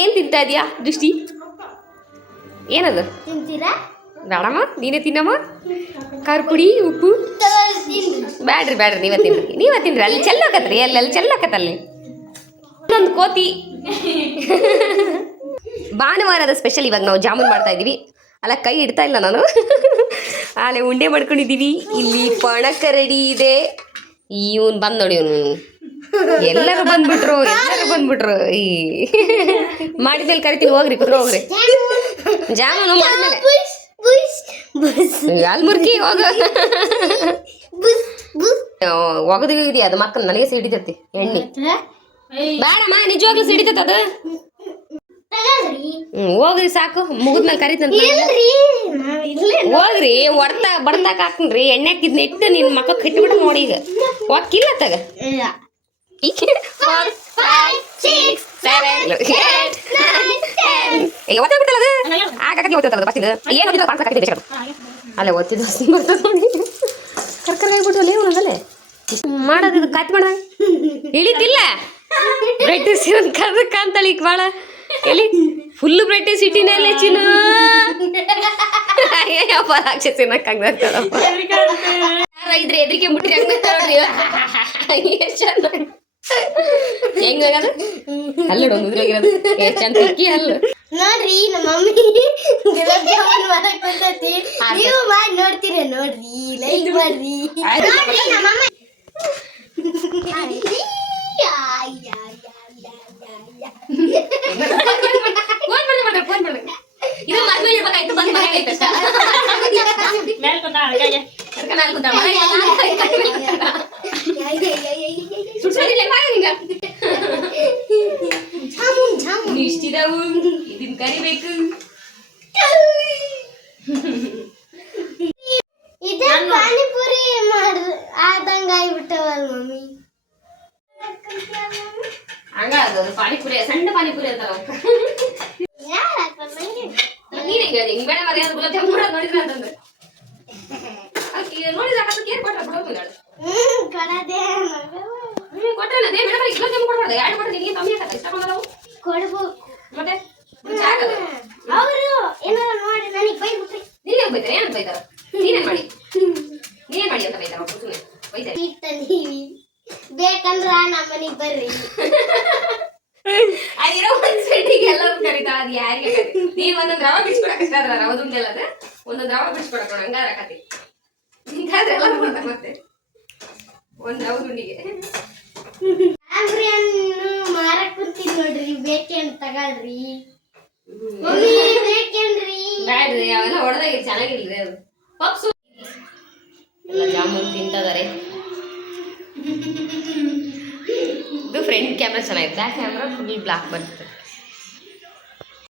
ಏನು ತಿಂತಾ ಇದೀಯಾ ದೃಷ್ಟಿ? ಏನದು? ತಿಂತೀರಾ? ಬೇಡಮ್ಮ, ನೀನೇ ತಿನ್ನಮ್ಮ. ಖಾರ ಪುಡಿ ಉಪ್ಪು ಬ್ಯಾಡ್ರಿ ನೀವೇ ತಿನ್ರಿ. ಅಲ್ಲಿ ಚೆಲ್ಲಕತ್ರಿ, ಅಲ್ಲಿ ಚೆಲ್ಲಕತ್ತಲ್ಲಿ ಇನ್ನೊಂದು ಕೋತಿ. ಭಾನುವಾರದ ಸ್ಪೆಷಲ್ ಇವಾಗ ನಾವು ಜಾಮೂನ್ ಮಾಡ್ತಾ ಇದ್ದೀವಿ. ಅಲ್ಲ, ಕೈ ಇಡ್ತಾ ಇಲ್ಲ ನಾನು. ಆಲೆ ಉಂಡೆ ಮಾಡ್ಕೊಂಡಿದ್ದೀವಿ. ಇಲ್ಲಿ ಪಣಕ ರೆಡಿ ಇದೆ. ಇವನು ಬಂದು ನೋಡಿ, ಇವನು ಎಲ್ಲರೂ ಬಂದ್ಬಿಟ್ರು. ಈ ಮಾಡಿದ್ಮೇಲೆ ಕರಿತೀನಿ, ಹೋಗ್ರಿ ಕುತ್ಕೊ ಹೋಗ್ರಿ. ಜಾಮೂನು ಮಾಡಿದ್ಮೇಲೆ ಅಲ್ಲಿ ಮುರ್ಕಿ ಒಗದು ಇದೆಯಾ ಅದು ಮಕ್ಕಳು ನನಗೆ ಸಿಡಿತೈತಿ ಎಣ್ಣೆ. ಬೇಡಮ್ಮ, ನಿಜವಾಗ್ಲೂ ಸಿಡಿತೈತೆ ಅದು. ಹೋಗ್ರಿ ಸಾಕು, ಮುಗಿದ್ಮೇಲೆ ಕರಿತಂತ ಹೋಗ್ರಿ. ಬಡ್ದಾಕ ಹಾಕ್ತನ್ರಿ ಎಣ್ಣೆ ಹಾಕಿದ್ನ ಇಟ್ಟು ನಿನ್ ಮಕ್ಕ ಕಟ್ಟಿಬಿಟ್ಟು ನೋಡಿ. ಈಗ ಒಕ್ಕಿಲ್ಲ ತಗ. 4, 5, 6, 7, 8, 9, 10 ಅಲ್ಲೇ ಓದ್ತಿದ್ದು ಕರ್ಕರ್ಗಾಗ್ಬಿಟ್ಟು ಅಲ್ಲೇ ಅವನದಲ್ಲೇ ಮಾಡೋದು ಕಾತ್ ಮಾಡ ಇಳಿತಿಲ್ಲ. ಬ್ರೈಟ್ನೆಸ್ ಒಂದು ಕರ್ರ ಕಾಂತಾಳಿ ಈಗ ಭಾಳ ಎಲ್ಲಿ ಫುಲ್ ಬ್ರೈಟ್ನೆಸ್ ಇಟ್ಟಿನಲ್ಲೇ ಚಿನ್ನ. ಅಯ್ಯಪ್ಪ ರಾಕ್ಷಸಿ ಅನ್ನಕ್ಕಾಗ್ದಪ್ಪ. ಇದ್ರೆ ಎದ್ರಿಕೆ ಮುಟ್ಟಿ ನೋಡ್ರಿ. ಎಷ್ಟು ಚಂದ ಹೆಂಗಾಗದು ಅಲ್ಲೋಡು ಒಂದು ಉದ್ರಾಗಿರೋದು. ಎಷ್ಟು ಚಂದ ತಿಕ್ಕಿ ಅಲ್ಲು ನೋಡ್ರಿ. ನಮ್ಮ ಮಮ್ಮಿ ಗುಲಾಬ್ ಜಾಮೂನ್ ಮಾಡಕ್ ಬಂದೈತಿ. ನೀವು ಮಾಡಿ ನೋಡ್ತೀರ ನೋಡ್ರಿ, ಲೈಕ್ ಮಾಡ್ರಿ. ನಮ್ಮ ಮಮ್ಮಿ ಇದು ಮದ್ವೆ ಇರ್ಬೇಕಾಯ್ತು, ಬಂದ್ ಮನೆಯಾಗೈತೆ ಅಷ್ಟ. ಇಷ್ಟಿದವು, ಇದನ್ ಕರಿಬೇಕು. ಇದೇ ಪಾನಿಪುರಿ ಆದಂಗ ಆಗ್ಬಿಟ್ಟವಲ್ ಮಮ್ಮಿ. ಹಂಗ ಅದು ಪಾನಿಪುರಿ, ಸಣ್ಣ ಪಾನಿಪುರಿ ಅಂತಾರ. ನೀನೇ ಕೇಳಿ ಹಿಂಗ್ ಬೇಡ ಮರ್ಯಾದ ಗುಲಾಬ್ ಜಾಮೂನ್ ಮಾಡೋದು ನೋಡಿದ್ರೆ ಅಂತಂದ್ರೆ ನೋಡಿದ್ರೆ ಕೇರ್ ಕೊಟ್ಟ ಕೊಟ್ರೆ ದೇ ಮೇಡಮ್ ಗುಲಾಬ್ ಜಾಮೂನ್ ಕೊಡ್ಬಾರ್ದು. 2 ಕೊಟ್ಟರೆ ನಿನಗೆ ಕಮ್ಮಿ ಆಗಲ್ಲ. ಇಷ್ಟಕೊಂಡವು ಕೊಡ್ಬೇಕು. ಮತ್ತೆ ಅವರು ಏನಾರ ನೋಡಿ ನನಗೆ ಬೈದ್ಬಿಟ್ರಿ. ನೀನೇನು ಬೈತಾರೆ? ಏನಂತ ಬೈತಾರ? ನೀನೇನ್ ಮಾಡಿ ಅಂತ ಬೈತಾರ? ಸುಮ್ಮನೆ ಬೈತಾರೆ. ಬೇಕಂದ್ರ ನಮ್ಮ ಮನೆಗೆ ಬರ್ರಿ. ಅದಿರೋ ಒಂದ್ ಸ್ವೀಟಿಗೆ ಎಲ್ಲರೂ ಕರೀತಾರ. ಅದು ಯಾರಿಗೆ ನೀವ್ ಒಂದೊಂದು ರವ ಬಿಡ್ಸ್ಕೊಡಕ್ ಇಷ್ಟ ಅದ್ರ ರವದುಂಟೆಲ್ಲ ಅದ ಒಂದೊಂದು ರವ ಬಿಡ್ಸ್ಕೊಡಕ್ ಹಂಗಾರ ಕತಿ ಹಿಂಗಾದ್ರೆ ಎಲ್ಲ ಮಾಡ್ತಾರ. ಮತ್ತೆ ಒಂದ್ ರವದುಂಡಿಗೆ ಮಾರಕ್ ಕುಂತೀನಿ ನೋಡ್ರಿ. ಬೇಕೇನ್ ತಗೊಳ್ರಿ. ಬೇಕೇನ್ರಿ? ಬ್ಯಾಡ್ರಿ, ಅವೆಲ್ಲ ಹೊಡೆದಾಗಿ ಚೆನ್ನಾಗಿಲ್ರಿ. ಅದು ಪಪ್ಸು ಎಲ್ಲ ಜಾಮೂನ್ ತಿಂತದಾರೆ. ಇದು ಫ್ರಂಟ್ ಕ್ಯಾಮ್ರಾ ಚೆನ್ನಾಗಿದೆ, ಬ್ಯಾಕ್ ಕ್ಯಾಮ್ರಾ ಫುಲ್ ಬ್ಲಾಕ್ ಬರ್ತದೆ.